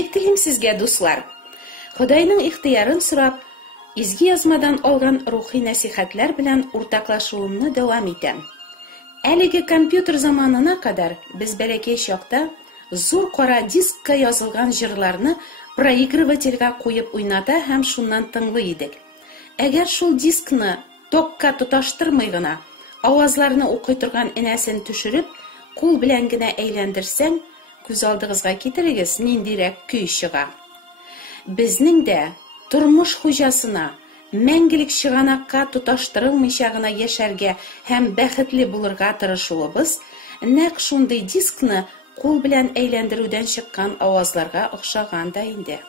Бик телим сезгә, дуслар. Худайның ихтыярын сорап, изге язмадан алган рухи насихатлар белән уртаклашуымны дәвам итәм. Әлеге компьютер заманына кадәр без бәләкәй чакта зур кара дискка язылган җырларны проигрывательгә куеп уйната һәм шуннан тыңлый идек. Әгәр шул дискны токка тоташтырмый гына, авазларны укый торган энәсен төшереп, кул белән генә әйләндерсәң, күз алдыгызга китерегез, ниндирәк көй чыга. Безнең дә тормыш хуҗасына мәңгелек чыганакка тоташтырылмыйча гына яшәргә һәм бәхетле булырга тырышуыбыз нәкъ шундый дискны кул белән әйләндерүдән чыккан авазларга охшаган да инде.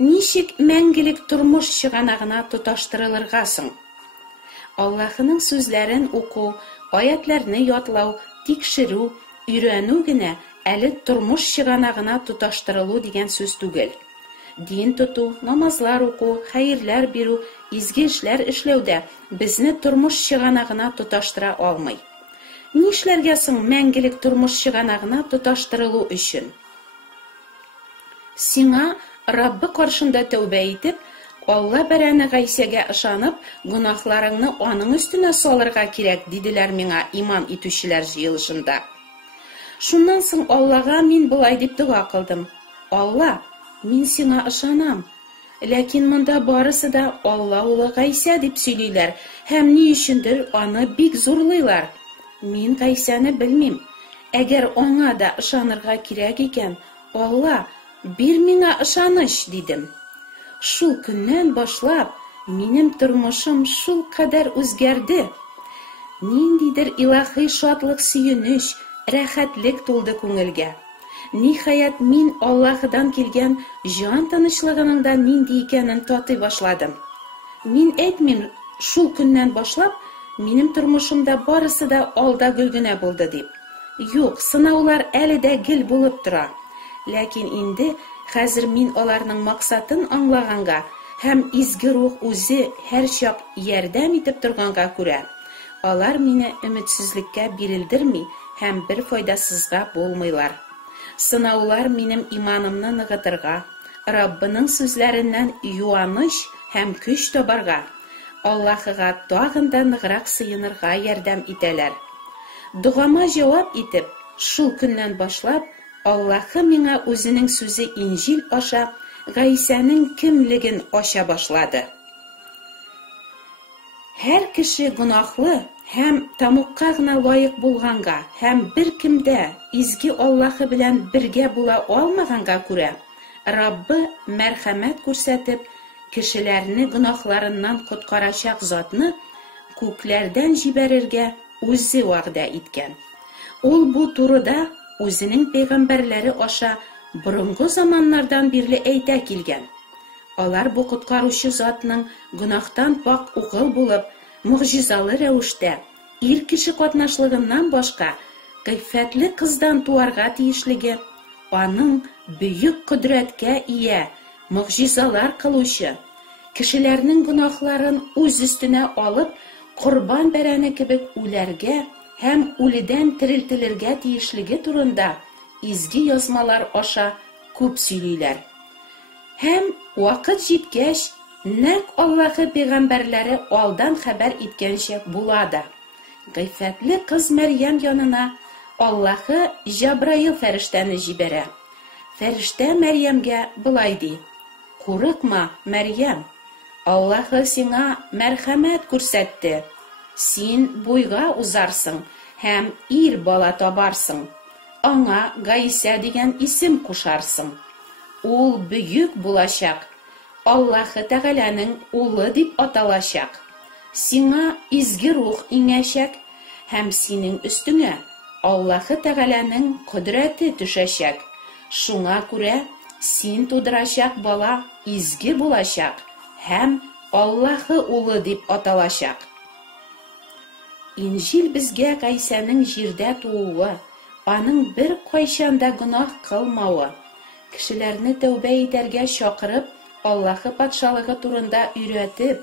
Ничек мәңгелек тормыш чыганагына тоташтырылырга соң? Аллаһның сүзләрен уку, аятларны ятлау, тикшерү, өйрәнү генә әле тормыш чыганагына тоташтырылу дигән сүз түгел. Дин тоту, намазлар уку, хәерләр бирү, изге эшләр эшләүдә безне тормыш чыганагына тоташтыра алмый. Нишләргә соң мәңгелек тормыш чыганагына тоташтырылу өчен? Сиңа Раббы каршында тәүбә итеп, Алла бәрәне Гайсәгә ышанып, гунахларыңны аның өстенә салырга кирәк, диделәр миңа иман итүчеләр җыелышында. Шуннан соң Аллага мин булай дип дуа кылдым. Алла, мин сиңа ышанам. Ләкин монда барысы да Алла улы Гайсә дип сөйлиләр, һәм ни өчендер аны бик зурлыйлар. Мин Гайсәне белмим. Әгәр аңа да ышанырга кирәк икән, Алла, бир миңа ышаныч, дидем. Шул көннән башлап, минем тормышым шул кадәр үзгәрде. Ниндидер илаһи шатлык, сөенеч, рәхәтлек тулды күңелгә. Ниһаять мин Аллаһыдан килгән җан тынычлыгының да нинди икәнен татый башладым. Мин әйтмим, шул көннән башлап, минем тормышымда барысы да алда гөл генә булды дип. Юк, сынаулар әле дә гел булып тора. Ләкин инде хәзер мин аларның максатын аңлаганга һәм изге рух үзе һәрчак ярдәм итеп торганга күрә, алар мине өметсезлеккә бирелдерми һәм бер файдасызга булмыйлар. Сынаулар минем иманымны ныгытырга, Раббының сүзләреннән юаныч һәм көч табарга, Аллаһыга тагын да ныграк сыенырга ярдәм итәләр. Дугама җавап итеп, шул көннән башлап, Аллаһы миңа үзенең сүзе Инҗил аша Гайсәнең кемлеген ача башлады. Һәр кеше гынахлы һәм тамукка гына лайык булганга һәм бер кемдә изге Аллаһы белән бергә була алмаганга күрә, Раббы мәрхәмәт күрсәтеп, кешеләрне гынахларыннан коткарачак затны күкләрдән җибәрергә үзе вәгъдә иткән. Ул бу турыда үзенең пәйгамбәрләре аша борынгы заманнардан бирле әйтә килгән. Алар бу коткаручы затның гынахтан пак угыл булып, мөгъҗизалы рәвештә ир кеше катнашлыгыннан башка кыйффәтле кыздан туарга тиешлеге, аның бөек кодрәткә ия, мөгъҗизалар кылучы, кешеләрнең гынахларын үз өстенә алып, корбан бәрәне кебек үләргә һәм үледән терелтелергә тиешлеге турында изге язмалар аша күп сөйлиләр. Һәм вакыт җиткәч, нәкъ Аллаһы пәйгамбәрләре алдан хәбәр иткәнчә була да. Гыйффәтле кыз Мәрьям янына Аллаһы Җабраил фәрештәне җибәрә. Фәрештә Мәрьямгә булай ди: "Курыкма, Мәрьям, Аллаһы сиңа мәрхәмәт күрсәтте. Син буйга узарсың һәм ир бала табарсың. Аңа Гайсә дигән исем кушарсың. Ул бөек булачак, Аллаһы Тәгаләнең улы дип аталачак. Сиңа изге рух иңәчәк һәм синең өстеңә Аллаһы Тәгаләнең кодрәте төшәчәк. Шуңа күрә син тудырачак бала изге булачак һәм Аллаһы улы дип аталачак." Инҗил безгә Гайсәнең җирдә тууы, аның бер кайчанда гынах кылмавы, кешеләрне тәүбә итәргә чакырып, Аллаһы патшалыгы турында өйрәтеп,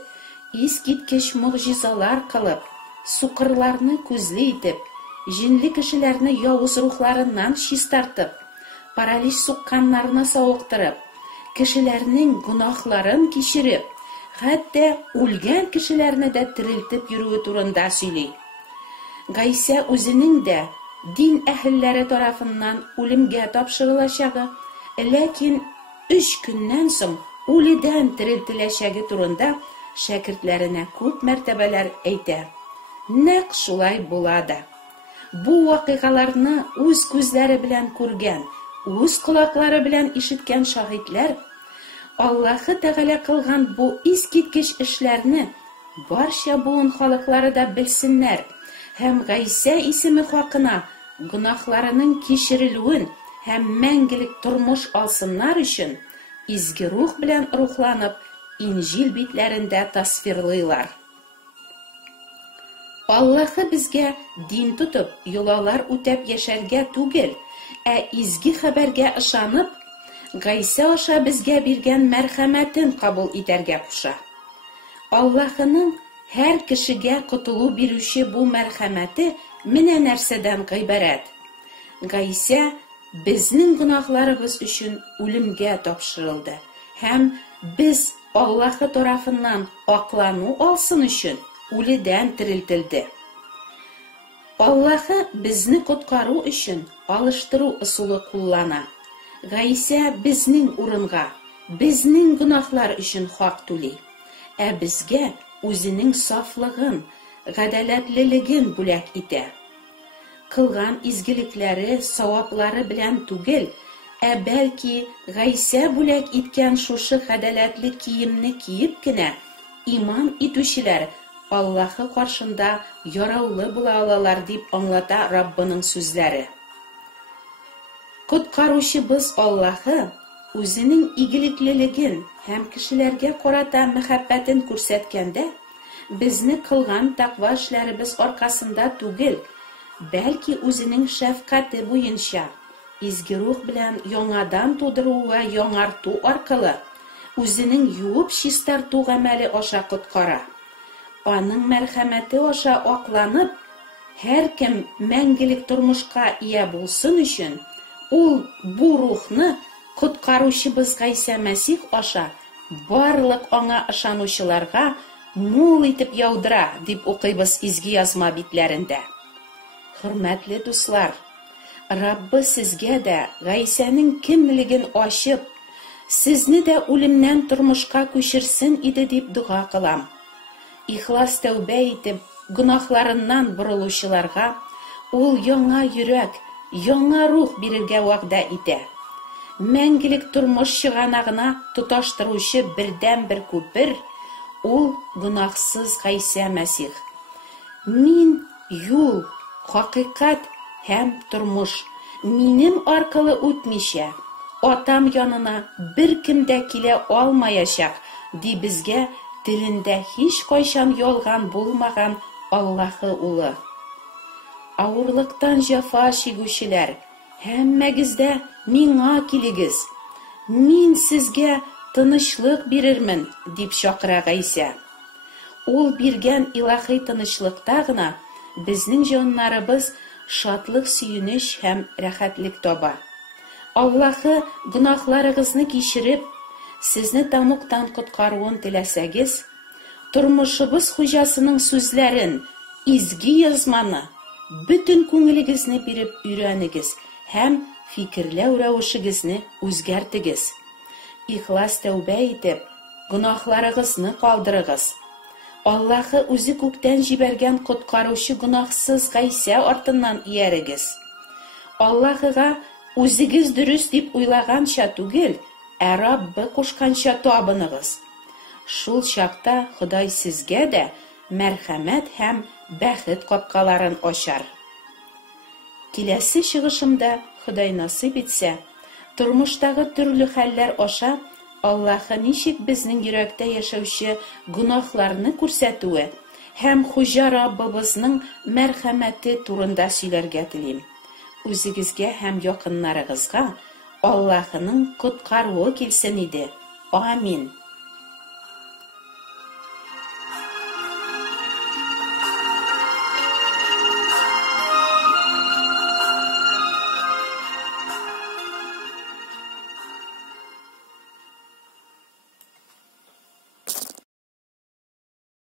искиткеч мөгъҗизалар кылып, сукырларны күзле итеп, җинле кешеләрне явыз рухларыннан чистартып, паралич сукканнарны савыктырып, кешеләрнең гөнаһларын кичереп, хәтта үлгән кешеләрне дә терелтеп йөрүе турында сөйли. Гайса үзенең дә дин әһелләре тарафыннан үлемгә тапшырылачагы, ләкин 3 көннән соң үледән терелтеләчәге турында шәкертләренә күп мәртәбәләр әйтә. Нәкъ шулай була да. Бу вакыйгаларны үз күзләре белән күргән, үз колаклары белән ишеткән шаһитләр Аллаһы Тәгалә кылган бу искиткеч эшләрне барча буын халыклары да белсеннәр һәм Гайса исеме хакына гөнаһларының кичерелүен һәм мәңгелек тормыш алсыннар өчен изге рух белән рухланып Инҗил битләрендә тасвирлыйлар. Аллаһы безгә дин тотып, юлалар үтәп яшәргә түгел, изге хәбәргә ышанып, Гайса аша безгә биргән мәрхәмәтен кабул итәргә куша. Аллаһының һәр кешегә котылу бирүче бу мәрхәмәте менә нәрсәдән гыйбарәт. Гайса безнең гөнаһларыбыз өчен үлемгә тапшырылды һәм без Аллаһы тарафыннан аклану алсын өчен үледән терелтелде. Аллаһы безне коткару өчен алыштыру ысулы куллана. Гайса безнең урынга, безнең гөнаһлар өчен хак түли. Безгә үзенең сафлыгын, гадаләтлелеген бүләк итә. Кылган изгелекләре, саваплары белән түгел, бәлки Гайса бүләк иткән шушы гадаләтле киемне киеп кенә иман итүчеләр Аллаһы каршында яраулы була алалар дип аңлата Раббының сүзләре. Коткаручыбыз Аллаһы үзенең игелеклелеген һәм кешеләргә карата мәхәббәтен күрсәткәндә, безне кылган тақва эшләребез аркасында түгел, бәлки үзенең шәфкате буенча изге рух белән яңадан тудыру ва яңарту аркылы үзенең юып чистарту гамәле аша коткара. Аның мәрхәмәте аша акланып, һәр кем мәңгелек тормышка ия булсын өчен, ул бу рухны коткаручыбыз Гайса Мәсих аша барлык аңа ышанучыларга мул итеп яудыра, дип укыйбыз изге язма битләрендә. Хөрмәтле дуслар, Раббы сезгә дә Гайсаның кемлеген ачып, сезне дә үлемнән тормышка күчерсен иде дип дуга кылам. Ихлас тәүбә итеп, гөнаһларыннан борылучыларга ул яңа йөрәк, яңа рух бирергә вәгъдә итә. Мәңгелек тормыш чыганагына тоташтыручы бердән-бер күпер ул гөнаһсыз Гайса Мәсих. Мин юл, хакыйкать һәм тормыш. Минем аркылы үтмичә, атам янына бер кем дә килә алмаячак, ди безгә телендә һич кайчан ялган булмаган Аллаһы улы. Авырлыктан җәфа чигүчеләр, һәммәгездә миңа килегез. Мин сезгә тынычлык бирермен, дип чакыра Гайса. Ул биргән илаһи тынычлыкта гына безнең җаннарыбыз шатлык, сөенеч һәм рәхәтлек таба. Аллаһы гөнаһларыгызны кичереп, сезне тамуктан коткаруын теләсәгез, тормышыбыз хуҗасының сүзләрен, изге язманы бөтен күңелегезне биреп өйрәнегез һәм фикерләү рәвешегезне үзгәртегез. Ихлас тәүбә итеп, гөнаһларыгызны калдырыгыз. Аллаһы үзе күктән җибәргән коткаручы гөнаһсыз Гайса артыннан иярегез. Аллаһыга үзегез дөрес дип уйлаганча түгел, Раббы кушканча табыныгыз. Шул чакта Ходай сезгә дә мәрхәмәт һәм бәхет капкаларын ачар. Киләсе чыгышымда Ходай насыйп итсә, тормыштагы төрле хәлләр аша Аллаһы ничек безнең йөрәктә яшәүче гөнаһларны күрсәтүе һәм Хуҗа Раббыбызның мәрхәмәте турында сөйләргә телим. Үзегезгә һәм якыннарыгызга Аллаһының коткаруы килсен иде. Амин.